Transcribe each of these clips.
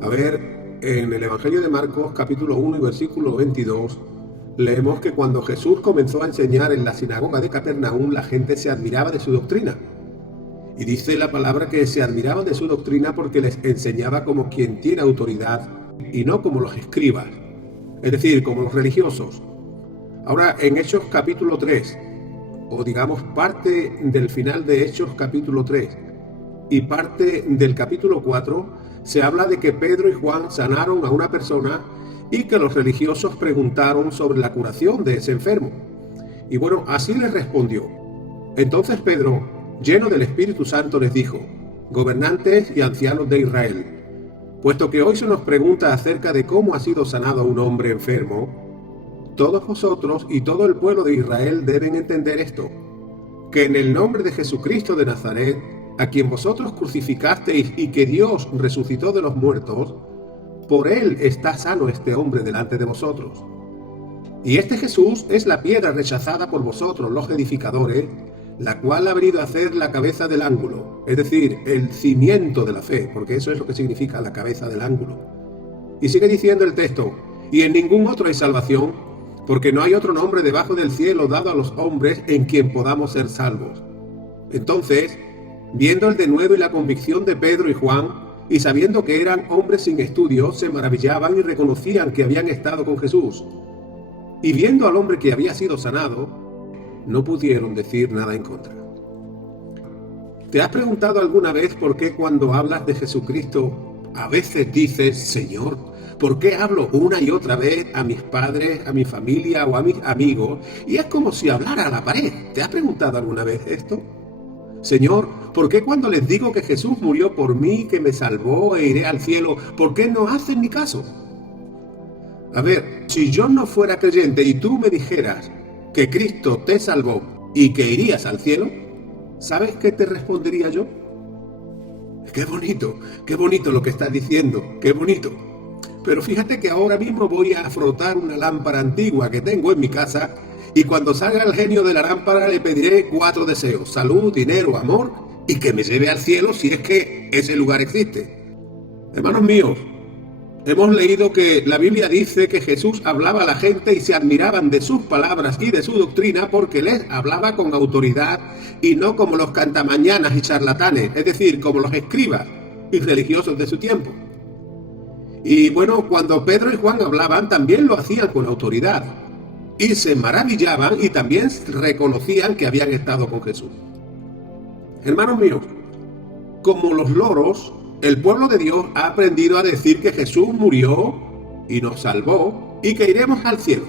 A ver, en el Evangelio de Marcos, capítulo 1 y versículo 22, leemos que cuando Jesús comenzó a enseñar en la sinagoga de Capernaum, la gente se admiraba de su doctrina. Y dice la palabra que se admiraban de su doctrina porque les enseñaba como quien tiene autoridad y no como los escribas, es decir, como los religiosos. Ahora, en Hechos capítulo 3, o digamos parte del final de Hechos capítulo 3 y parte del capítulo 4, se habla de que Pedro y Juan sanaron a una persona y que los religiosos preguntaron sobre la curación de ese enfermo. Y bueno, así les respondió. Entonces Pedro, lleno del Espíritu Santo, les dijo: gobernantes y ancianos de Israel, puesto que hoy se nos pregunta acerca de cómo ha sido sanado un hombre enfermo, todos vosotros y todo el pueblo de Israel deben entender esto, que en el nombre de Jesucristo de Nazaret, a quien vosotros crucificasteis y que Dios resucitó de los muertos, por él está sano este hombre delante de vosotros. Y este Jesús es la piedra rechazada por vosotros, los edificadores, la cual ha venido a hacer la cabeza del ángulo, es decir, el cimiento de la fe, porque eso es lo que significa la cabeza del ángulo. Y sigue diciendo el texto: y en ningún otro hay salvación, porque no hay otro nombre debajo del cielo dado a los hombres en quien podamos ser salvos. Entonces, viendo el denuedo y la convicción de Pedro y Juan, y sabiendo que eran hombres sin estudio, se maravillaban y reconocían que habían estado con Jesús. Y viendo al hombre que había sido sanado, no pudieron decir nada en contra. ¿Te has preguntado alguna vez por qué cuando hablas de Jesucristo a veces dices Señor? ¿Por qué hablo una y otra vez a mis padres, a mi familia o a mis amigos? Y es como si hablara a la pared. ¿Te has preguntado alguna vez esto? Señor, ¿por qué cuando les digo que Jesús murió por mí, que me salvó e iré al cielo, por qué no hacen ni caso? A ver, si yo no fuera creyente y tú me dijeras que Cristo te salvó y que irías al cielo, ¿sabes qué te respondería yo? Qué bonito lo que estás diciendo, qué bonito. Pero fíjate que ahora mismo voy a frotar una lámpara antigua que tengo en mi casa y cuando salga el genio de la lámpara le pediré 4 deseos: salud, dinero, amor y que me lleve al cielo si es que ese lugar existe. Hermanos míos, hemos leído que la Biblia dice que Jesús hablaba a la gente y se admiraban de sus palabras y de su doctrina porque les hablaba con autoridad y no como los cantamañanas y charlatanes, es decir, como los escribas y religiosos de su tiempo. Y bueno, cuando Pedro y Juan hablaban también lo hacían con autoridad y se maravillaban y también reconocían que habían estado con Jesús. Hermanos míos, como los loros, el pueblo de Dios ha aprendido a decir que Jesús murió y nos salvó y que iremos al cielo.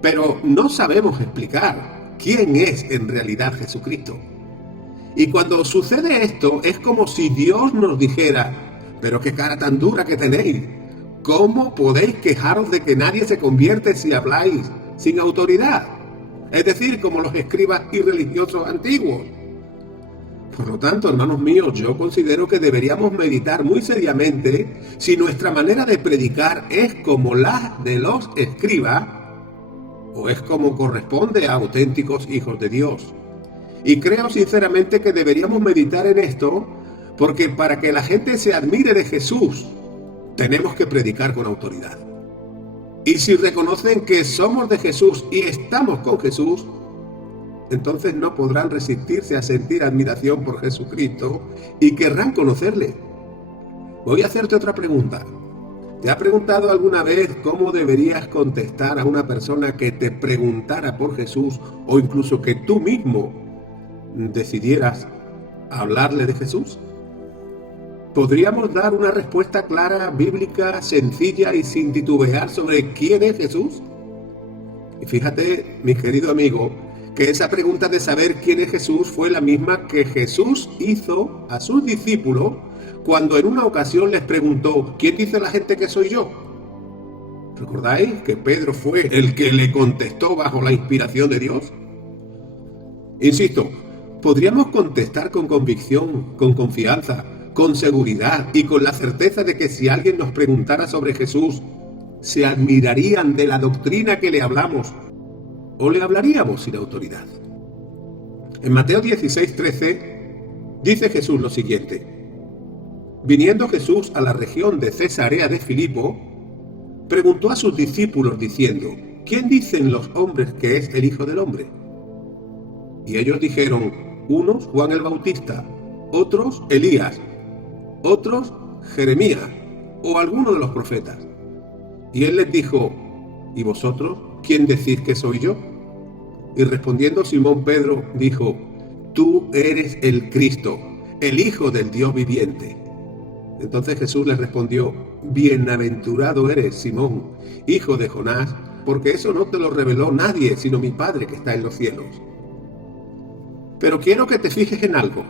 Pero no sabemos explicar quién es en realidad Jesucristo. Y cuando sucede esto, es como si Dios nos dijera: pero qué cara tan dura que tenéis. ¿Cómo podéis quejaros de que nadie se convierte si habláis sin autoridad? Es decir, como los escribas y religiosos antiguos. Por lo tanto, hermanos míos, yo considero que deberíamos meditar muy seriamente si nuestra manera de predicar es como la de los escribas o es como corresponde a auténticos hijos de Dios. Y creo sinceramente que deberíamos meditar en esto porque para que la gente se admire de Jesús, tenemos que predicar con autoridad. Y si reconocen que somos de Jesús y estamos con Jesús, entonces no podrán resistirse a sentir admiración por Jesucristo y querrán conocerle. Voy a hacerte otra pregunta. ¿Te has preguntado alguna vez cómo deberías contestar a una persona que te preguntara por Jesús o incluso que tú mismo decidieras hablarle de Jesús? ¿Podríamos dar una respuesta clara, bíblica, sencilla y sin titubear sobre quién es Jesús? Y fíjate, mi querido amigo, que esa pregunta de saber quién es Jesús fue la misma que Jesús hizo a sus discípulos cuando en una ocasión les preguntó: ¿quién dice la gente que soy yo? ¿Recordáis que Pedro fue el que le contestó bajo la inspiración de Dios? Insisto, podríamos contestar con convicción, con confianza, con seguridad y con la certeza de que si alguien nos preguntara sobre Jesús, se admirarían de la doctrina que le hablamos o le hablaríamos sin autoridad. En Mateo 16:13 dice Jesús lo siguiente: Viniendo Jesús a la región de Cesarea de Filipo, preguntó a sus discípulos diciendo: ¿Quién dicen los hombres que es el Hijo del Hombre? Y ellos dijeron: unos Juan el Bautista, otros Elías, otros Jeremías o alguno de los profetas. Y él les dijo: ¿y vosotros quién decís que soy yo? Y respondiendo Simón Pedro dijo: tú eres el Cristo, el Hijo del Dios viviente. Entonces Jesús les respondió: bienaventurado eres, Simón, hijo de Jonás, porque eso no te lo reveló nadie, sino mi Padre que está en los cielos. Pero quiero que te fijes en algo,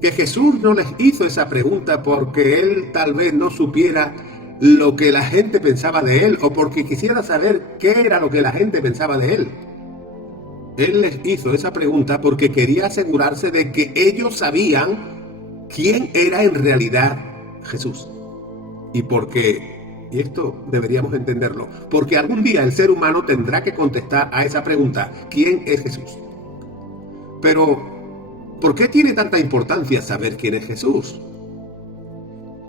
que Jesús no les hizo esa pregunta porque él tal vez no supiera lo que la gente pensaba de él, o porque quisiera saber qué era lo que la gente pensaba de él. Él les hizo esa pregunta porque quería asegurarse de que ellos sabían quién era en realidad Jesús. Y porque, y esto deberíamos entenderlo, porque algún día el ser humano tendrá que contestar a esa pregunta: ¿quién es Jesús? Pero, ¿por qué tiene tanta importancia saber quién es Jesús?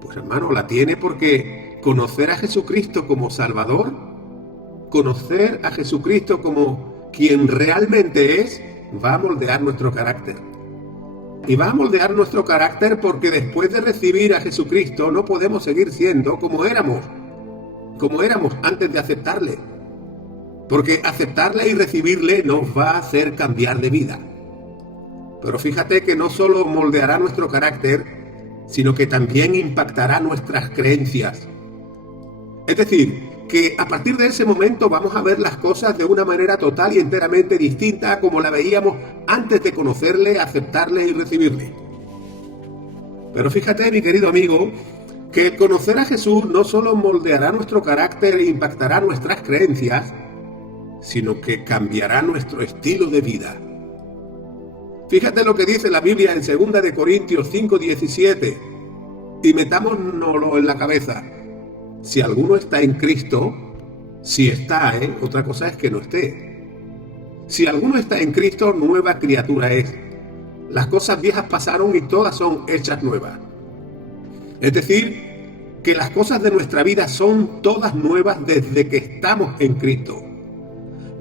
Pues hermano, la tiene porque conocer a Jesucristo como Salvador, conocer a Jesucristo como quien realmente es, va a moldear nuestro carácter. Y va a moldear nuestro carácter porque después de recibir a Jesucristo no podemos seguir siendo como éramos antes de aceptarle. Porque aceptarle y recibirle nos va a hacer cambiar de vida. Pero fíjate que no solo moldeará nuestro carácter, sino que también impactará nuestras creencias. Es decir, que a partir de ese momento vamos a ver las cosas de una manera total y enteramente distinta a como la veíamos antes de conocerle, aceptarle y recibirle. Pero fíjate, mi querido amigo, que el conocer a Jesús no solo moldeará nuestro carácter e impactará nuestras creencias, sino que cambiará nuestro estilo de vida. Fíjate lo que dice la Biblia en 2 de Corintios 5:17, y metámonoslo en la cabeza. Si alguno está en Cristo, si está, otra cosa es que no esté. Si alguno está en Cristo, nueva criatura es. Las cosas viejas pasaron y todas son hechas nuevas. Es decir, que las cosas de nuestra vida son todas nuevas desde que estamos en Cristo.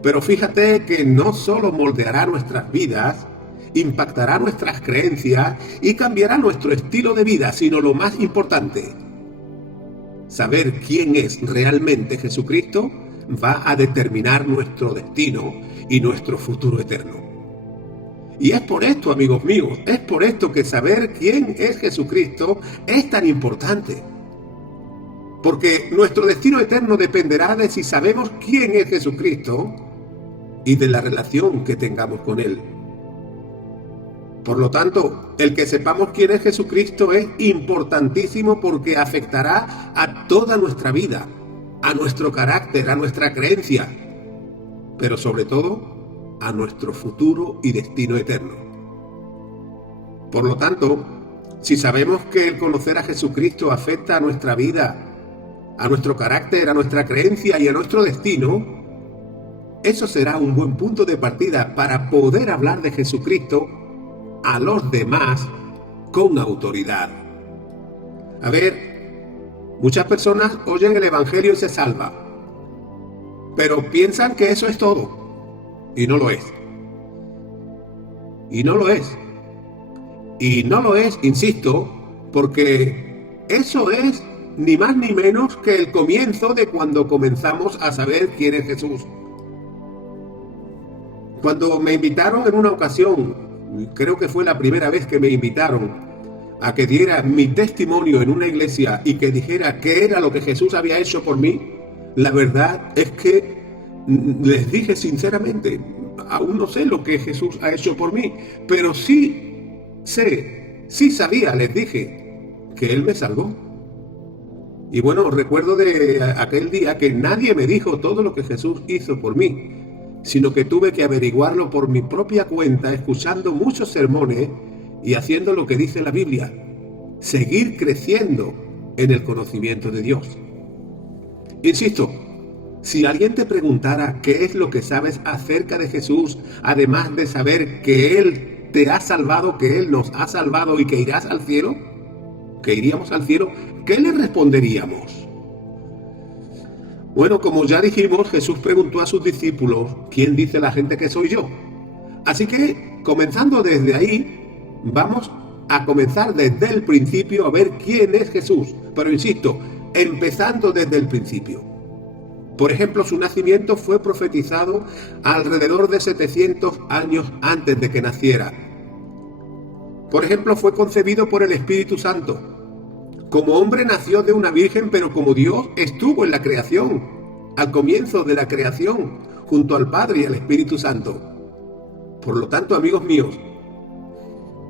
Pero fíjate que no solo moldeará nuestras vidas, impactará nuestras creencias y cambiará nuestro estilo de vida, sino lo más importante, saber quién es realmente Jesucristo va a determinar nuestro destino y nuestro futuro eterno. Y es por esto, amigos míos, es por esto que saber quién es Jesucristo es tan importante. Porque nuestro destino eterno dependerá de si sabemos quién es Jesucristo y de la relación que tengamos con Él. Por lo tanto, el que sepamos quién es Jesucristo es importantísimo porque afectará a toda nuestra vida, a nuestro carácter, a nuestra creencia, pero sobre todo a nuestro futuro y destino eterno. Por lo tanto, si sabemos que el conocer a Jesucristo afecta a nuestra vida, a nuestro carácter, a nuestra creencia y a nuestro destino, eso será un buen punto de partida para poder hablar de Jesucristo a los demás con autoridad. A ver, muchas personas oyen el Evangelio y se salvan, pero piensan que eso es todo, y no lo es. Y no lo es. Y no lo es, insisto, porque eso es ni más ni menos que el comienzo de cuando comenzamos a saber quién es Jesús. Cuando me invitaron en una ocasión, creo que fue la primera vez que me invitaron a que diera mi testimonio en una iglesia y que dijera qué era lo que Jesús había hecho por mí, la verdad es que les dije sinceramente, aún no sé lo que Jesús ha hecho por mí, pero sí sabía, les dije, que Él me salvó. Y bueno, recuerdo de aquel día que nadie me dijo todo lo que Jesús hizo por mí, sino que tuve que averiguarlo por mi propia cuenta, escuchando muchos sermones y haciendo lo que dice la Biblia: seguir creciendo en el conocimiento de Dios. Insisto, si alguien te preguntara qué es lo que sabes acerca de Jesús, además de saber que Él te ha salvado, que Él nos ha salvado y que irás al cielo, que iríamos al cielo, ¿qué le responderíamos? Bueno, como ya dijimos, Jesús preguntó a sus discípulos, ¿quién dice la gente que soy yo? Así que, comenzando desde ahí, vamos a comenzar desde el principio a ver quién es Jesús. Pero insisto, empezando desde el principio. Por ejemplo, su nacimiento fue profetizado alrededor de 700 años antes de que naciera. Por ejemplo, fue concebido por el Espíritu Santo. Como hombre nació de una virgen, pero como Dios estuvo en la creación, al comienzo de la creación, junto al Padre y al Espíritu Santo. Por lo tanto, amigos míos,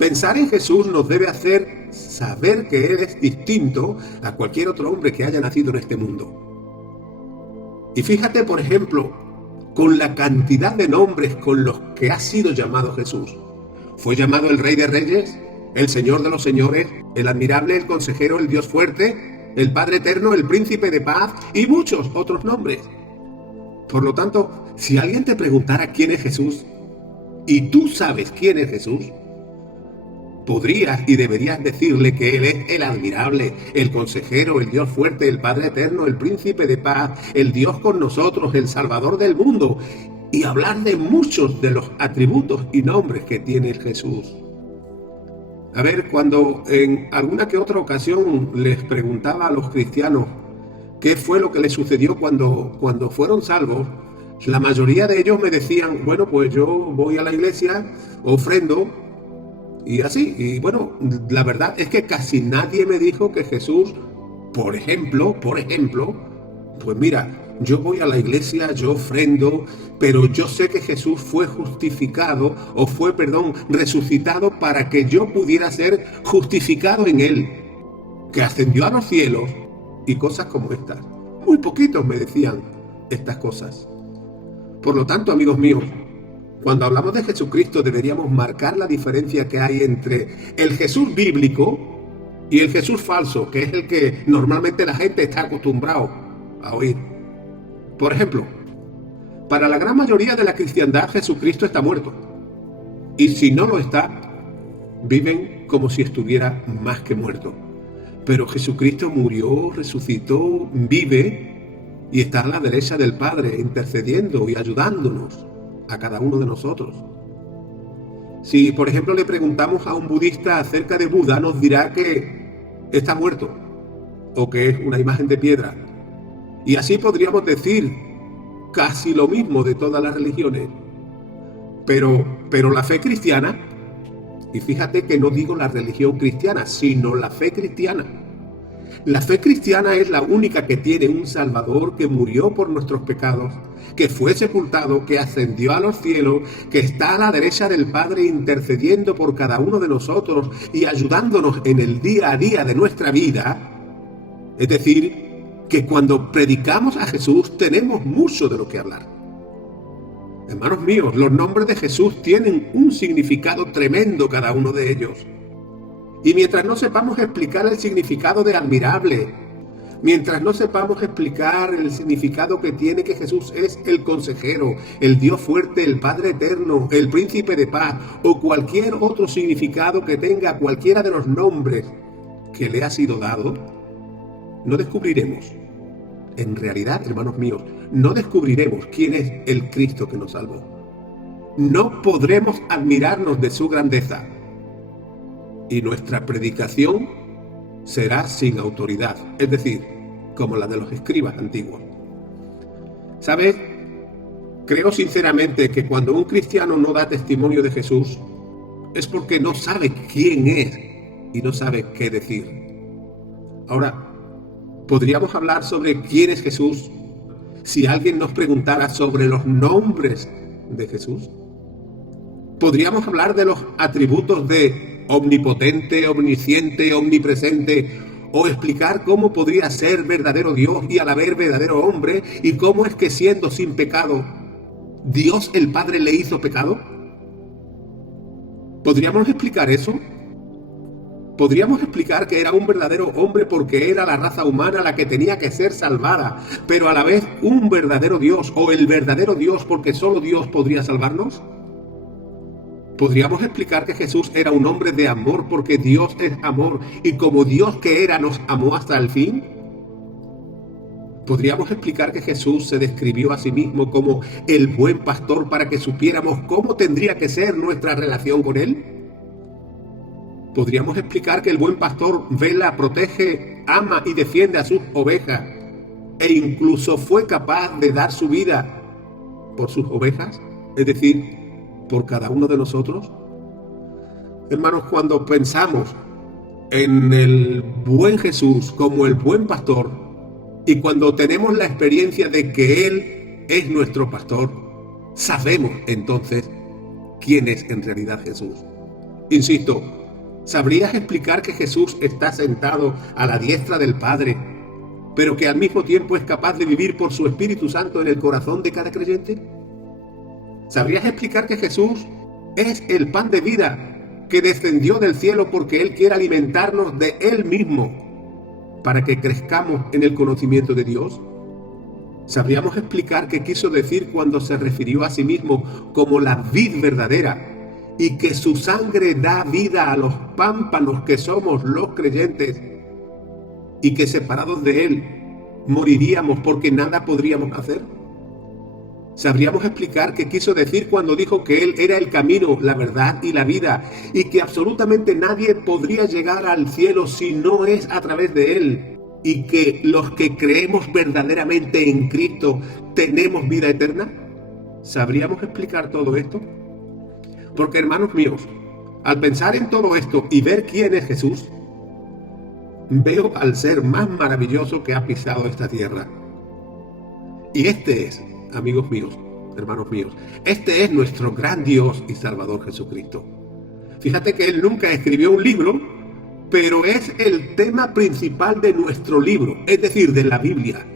pensar en Jesús nos debe hacer saber que Él es distinto a cualquier otro hombre que haya nacido en este mundo. Y fíjate, por ejemplo, con la cantidad de nombres con los que ha sido llamado Jesús. Fue llamado el Rey de Reyes, el Señor de los Señores, el Admirable, el Consejero, el Dios Fuerte, el Padre Eterno, el Príncipe de Paz y muchos otros nombres. Por lo tanto, si alguien te preguntara quién es Jesús, y tú sabes quién es Jesús, podrías y deberías decirle que Él es el Admirable, el Consejero, el Dios Fuerte, el Padre Eterno, el Príncipe de Paz, el Dios con nosotros, el Salvador del mundo, y hablar de muchos de los atributos y nombres que tiene Jesús. A ver, cuando en alguna que otra ocasión les preguntaba a los cristianos qué fue lo que les sucedió cuando fueron salvos, la mayoría de ellos me decían, bueno, pues yo voy a la iglesia, ofrendo, y así. Y bueno, la verdad es que casi nadie me dijo que Jesús, por ejemplo, pues mira, yo voy a la iglesia, yo ofrendo, pero yo sé que Jesús fue justificado, resucitado para que yo pudiera ser justificado en Él, que ascendió a los cielos y cosas como estas. Muy poquitos me decían estas cosas. Por lo tanto, amigos míos, cuando hablamos de Jesucristo deberíamos marcar la diferencia que hay entre el Jesús bíblico y el Jesús falso, que es el que normalmente la gente está acostumbrado a oír. Por ejemplo, para la gran mayoría de la cristiandad Jesucristo está muerto. Y si no lo está, viven como si estuviera más que muerto. Pero Jesucristo murió, resucitó, vive y está a la derecha del Padre, intercediendo y ayudándonos a cada uno de nosotros. Si, por ejemplo, le preguntamos a un budista acerca de Buda, nos dirá que está muerto o que es una imagen de piedra. Y así podríamos decir casi lo mismo de todas las religiones. Pero la fe cristiana, y fíjate que no digo la religión cristiana, sino la fe cristiana. La fe cristiana es la única que tiene un Salvador que murió por nuestros pecados, que fue sepultado, que ascendió a los cielos, que está a la derecha del Padre intercediendo por cada uno de nosotros y ayudándonos en el día a día de nuestra vida. Es decir, que cuando predicamos a Jesús tenemos mucho de lo que hablar. Hermanos míos, los nombres de Jesús tienen un significado tremendo cada uno de ellos. Y mientras no sepamos explicar el significado de admirable, mientras no sepamos explicar el significado que tiene que Jesús es el consejero, el Dios fuerte, el Padre eterno, el príncipe de paz, o cualquier otro significado que tenga cualquiera de los nombres que le ha sido dado, no descubriremos. En realidad, hermanos míos, no descubriremos quién es el Cristo que nos salvó. No podremos admirarnos de su grandeza. Y nuestra predicación será sin autoridad, es decir, como la de los escribas antiguos. ¿Sabes? Creo sinceramente que cuando un cristiano no da testimonio de Jesús, es porque no sabe quién es y no sabe qué decir. Ahora, ¿podríamos hablar sobre quién es Jesús si alguien nos preguntara sobre los nombres de Jesús? ¿Podríamos hablar de los atributos de omnipotente, omnisciente, omnipresente, o explicar cómo podría ser verdadero Dios y a la vez verdadero hombre, y cómo es que siendo sin pecado, Dios el Padre le hizo pecado? ¿Podríamos explicar eso? Podríamos explicar que era un verdadero hombre porque era la raza humana la que tenía que ser salvada, pero a la vez un verdadero Dios, o el verdadero Dios porque solo Dios podría salvarnos. Podríamos explicar que Jesús era un hombre de amor porque Dios es amor y como Dios que era nos amó hasta el fin. Podríamos explicar que Jesús se describió a sí mismo como el buen pastor para que supiéramos cómo tendría que ser nuestra relación con Él. Podríamos explicar que el buen pastor vela, protege, ama y defiende a sus ovejas e incluso fue capaz de dar su vida por sus ovejas, es decir, por cada uno de nosotros. Hermanos, cuando pensamos en el buen Jesús como el buen pastor y cuando tenemos la experiencia de que Él es nuestro pastor, sabemos entonces quién es en realidad Jesús. Insisto, ¿sabrías explicar que Jesús está sentado a la diestra del Padre, pero que al mismo tiempo es capaz de vivir por su Espíritu Santo en el corazón de cada creyente? ¿Sabrías explicar que Jesús es el pan de vida que descendió del cielo porque Él quiere alimentarnos de Él mismo para que crezcamos en el conocimiento de Dios? ¿Sabríamos explicar qué quiso decir cuando se refirió a sí mismo como la vid verdadera y que su sangre da vida a los pámpanos que somos los creyentes y que separados de Él moriríamos porque nada podríamos hacer? ¿Sabríamos explicar qué quiso decir cuando dijo que Él era el camino, la verdad y la vida, y que absolutamente nadie podría llegar al cielo si no es a través de Él, y que los que creemos verdaderamente en Cristo tenemos vida eterna? ¿Sabríamos explicar todo esto? Porque, hermanos míos, al pensar en todo esto y ver quién es Jesús, veo al ser más maravilloso que ha pisado esta tierra. Y este es, amigos míos, hermanos míos, este es nuestro gran Dios y Salvador Jesucristo. Fíjate que Él nunca escribió un libro, pero es el tema principal de nuestro libro, es decir, de la Biblia.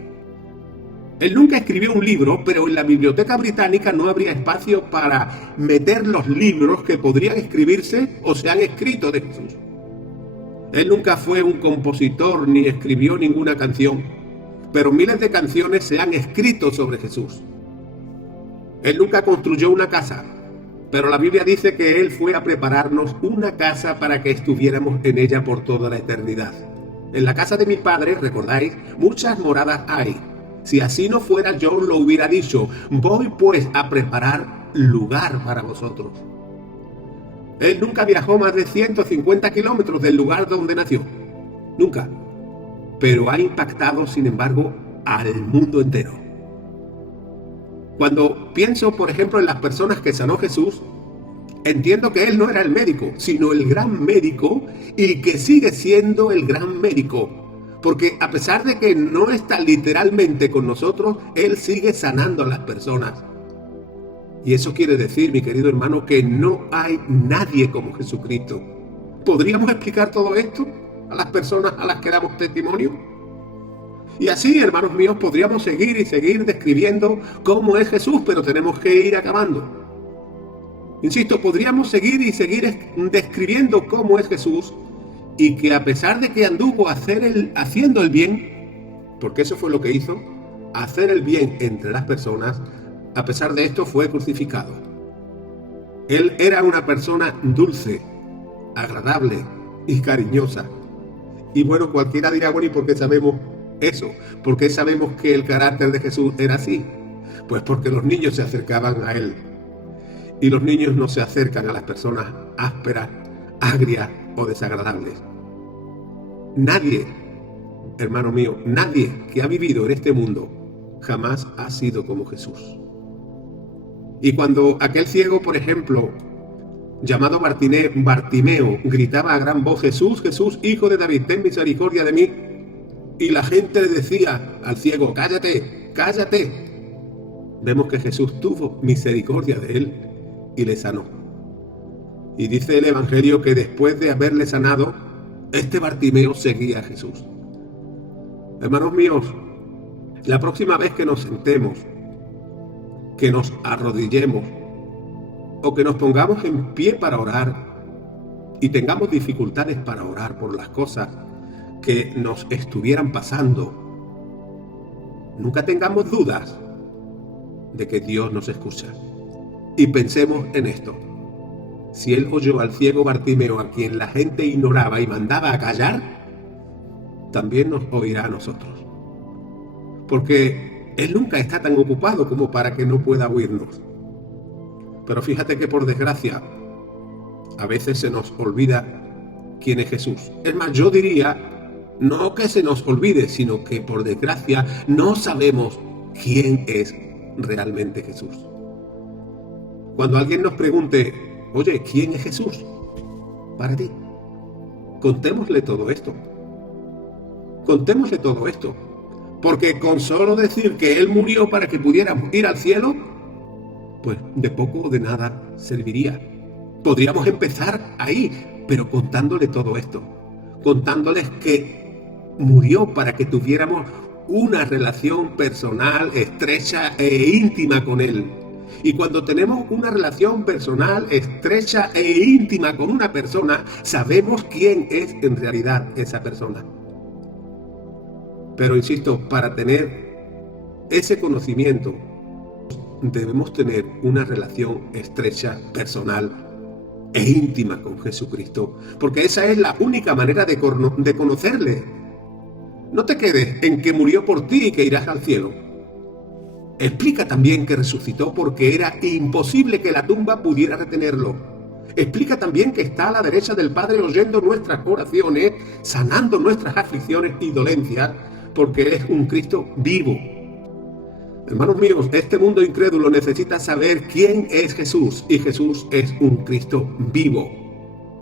Él nunca escribió un libro, pero en la Biblioteca Británica no habría espacio para meter los libros que podrían escribirse o se han escrito de Jesús. Él nunca fue un compositor ni escribió ninguna canción, pero miles de canciones se han escrito sobre Jesús. Él nunca construyó una casa, pero la Biblia dice que Él fue a prepararnos una casa para que estuviéramos en ella por toda la eternidad. En la casa de mi Padre, recordáis, muchas moradas hay. Si así no fuera, yo lo hubiera dicho, voy pues a preparar lugar para vosotros. Él nunca viajó más de 150 kilómetros del lugar donde nació. Nunca. Pero ha impactado, sin embargo, al mundo entero. Cuando pienso, por ejemplo, en las personas que sanó Jesús, entiendo que Él no era el médico, sino el gran médico y que sigue siendo el gran médico. Porque a pesar de que no está literalmente con nosotros, Él sigue sanando a las personas. Y eso quiere decir, mi querido hermano, que no hay nadie como Jesucristo. ¿Podríamos explicar todo esto a las personas a las que damos testimonio? Y así, hermanos míos, podríamos seguir y seguir describiendo cómo es Jesús, pero tenemos que ir acabando. Insisto, podríamos seguir y seguir describiendo cómo es Jesús y que a pesar de que anduvo haciendo el bien, porque eso fue lo que hizo, hacer el bien entre las personas, a pesar de esto fue crucificado. Él era una persona dulce, agradable y cariñosa. Y bueno, cualquiera dirá, bueno, ¿y por qué sabemos eso? ¿Por qué sabemos que el carácter de Jesús era así? Pues porque los niños se acercaban a Él. Y los niños no se acercan a las personas ásperas, agrias o desagradables. Nadie, hermano mío, nadie que ha vivido en este mundo jamás ha sido como Jesús. Y cuando aquel ciego, por ejemplo, llamado Bartimeo, gritaba a gran voz, Jesús, Jesús, hijo de David, ten misericordia de mí. Y la gente le decía al ciego, cállate, cállate. Vemos que Jesús tuvo misericordia de él y le sanó. Y dice el Evangelio que después de haberle sanado, este Bartimeo seguía a Jesús. Hermanos míos, la próxima vez que nos sentemos, que nos arrodillemos o que nos pongamos en pie para orar y tengamos dificultades para orar por las cosas que nos estuvieran pasando, nunca tengamos dudas de que Dios nos escucha. Y pensemos en esto. si él oyó al ciego Bartimeo, a quien la gente ignoraba y mandaba a callar, también nos oirá a nosotros. Porque él nunca está tan ocupado como para que no pueda oírnos. Pero fíjate que por desgracia, a veces se nos olvida quién es Jesús. Es más, yo diría, no que se nos olvide, sino que por desgracia no sabemos quién es realmente Jesús. Cuando alguien nos pregunte, oye, ¿quién es Jesús para ti? Contémosle todo esto. Contémosle todo esto. Porque con solo decir que Él murió para que pudiéramos ir al cielo, pues de poco o de nada serviría. Podríamos empezar ahí, pero contándole todo esto. Contándoles que murió para que tuviéramos una relación personal, estrecha e íntima con Él. Y cuando tenemos una relación personal, estrecha e íntima con una persona, sabemos quién es en realidad esa persona. Pero insisto, para tener ese conocimiento, debemos tener una relación estrecha, personal e íntima con Jesucristo, porque esa es la única manera de conocerle. No te quedes en que murió por ti y que irás al cielo. Explica también que resucitó porque era imposible que la tumba pudiera retenerlo. Explica también que está a la derecha del Padre oyendo nuestras oraciones, sanando nuestras aflicciones y dolencias, porque es un Cristo vivo. Hermanos míos, este mundo incrédulo necesita saber quién es Jesús, y Jesús es un Cristo vivo.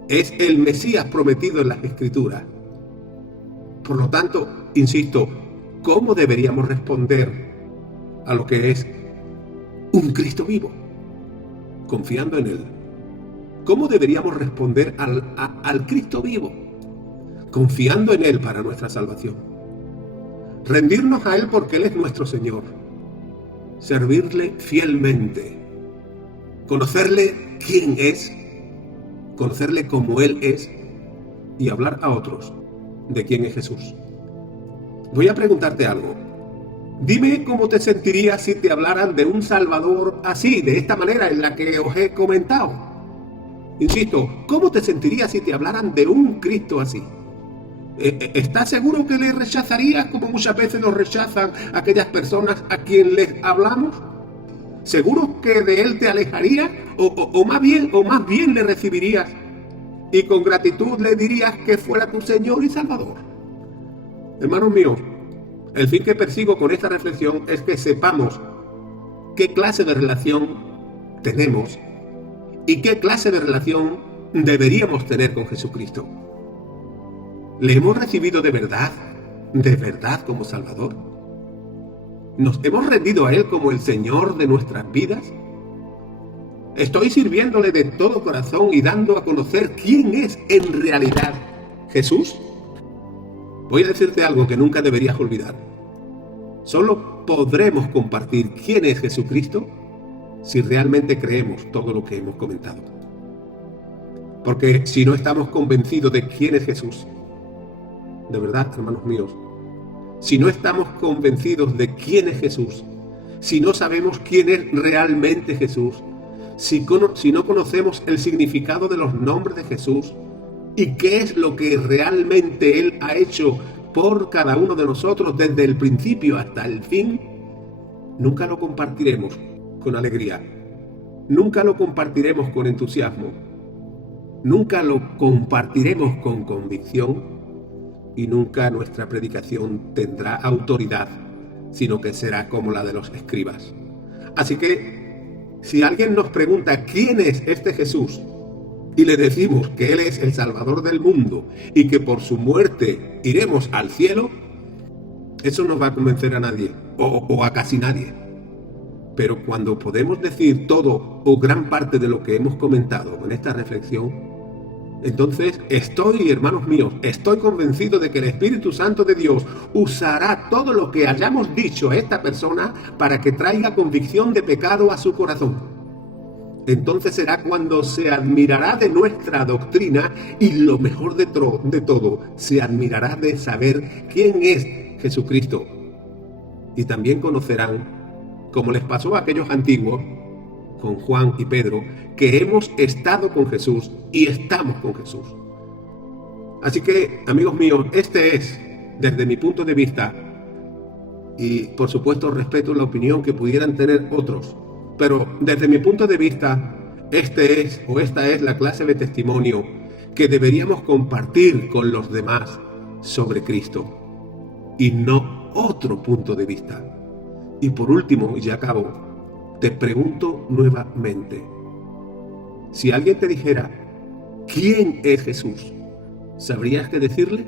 Es el Mesías prometido en las Escrituras. Por lo tanto, insisto, ¿cómo deberíamos responder a lo que es un Cristo vivo? Confiando en Él. ¿Cómo deberíamos responder al Cristo vivo? Confiando en Él para nuestra salvación. Rendirnos a Él porque Él es nuestro Señor. Servirle fielmente. Conocerle quién es. Conocerle como Él es. Y hablar a otros de quién es Jesús. Voy a preguntarte algo. Dime cómo te sentirías si te hablaran de un Salvador así, de esta manera en la que os he comentado. Insisto, ¿cómo te sentirías si te hablaran de un Cristo así? ¿Estás seguro que le rechazarías como muchas veces nos rechazan aquellas personas a quien les hablamos? ¿Seguro que de Él te alejarías o más bien le recibirías y con gratitud le dirías que fuera tu Señor y Salvador? Hermanos míos, el fin que persigo con esta reflexión es que sepamos qué clase de relación tenemos y qué clase de relación deberíamos tener con Jesucristo. ¿Le hemos recibido de verdad como Salvador? ¿Nos hemos rendido a Él como el Señor de nuestras vidas? ¿Estoy sirviéndole de todo corazón y dando a conocer quién es en realidad Jesús? Voy a decirte algo que nunca deberías olvidar. Solo podremos compartir quién es Jesucristo si realmente creemos todo lo que hemos comentado. Porque si no estamos convencidos de quién es Jesús, de verdad, hermanos míos, si no estamos convencidos de quién es Jesús, si no sabemos quién es realmente Jesús, si no conocemos el significado de los nombres de Jesús y qué es lo que realmente Él ha hecho por cada uno de nosotros desde el principio hasta el fin, nunca lo compartiremos con alegría, nunca lo compartiremos con entusiasmo, nunca lo compartiremos con convicción y nunca nuestra predicación tendrá autoridad, sino que será como la de los escribas. Así que, si alguien nos pregunta quién es este Jesús, y le decimos que Él es el Salvador del mundo y que por su muerte iremos al cielo, eso no va a convencer a nadie, o a casi nadie. Pero cuando podemos decir todo o gran parte de lo que hemos comentado en esta reflexión, entonces hermanos míos, estoy convencido de que el Espíritu Santo de Dios usará todo lo que hayamos dicho a esta persona para que traiga convicción de pecado a su corazón. Entonces será cuando se admirará de nuestra doctrina y lo mejor de todo, se admirará de saber quién es Jesucristo. Y también conocerán, como les pasó a aquellos antiguos, con Juan y Pedro que hemos estado con Jesús y estamos con Jesús. Así que, amigos míos, este es, desde mi punto de vista, y por supuesto respeto la opinión que pudieran tener otros, pero desde mi punto de vista, esta es la clase de testimonio que deberíamos compartir con los demás sobre Cristo, y no otro punto de vista. Y por último, y ya acabo, te pregunto nuevamente, si alguien te dijera, ¿quién es Jesús? ¿Sabrías qué decirle?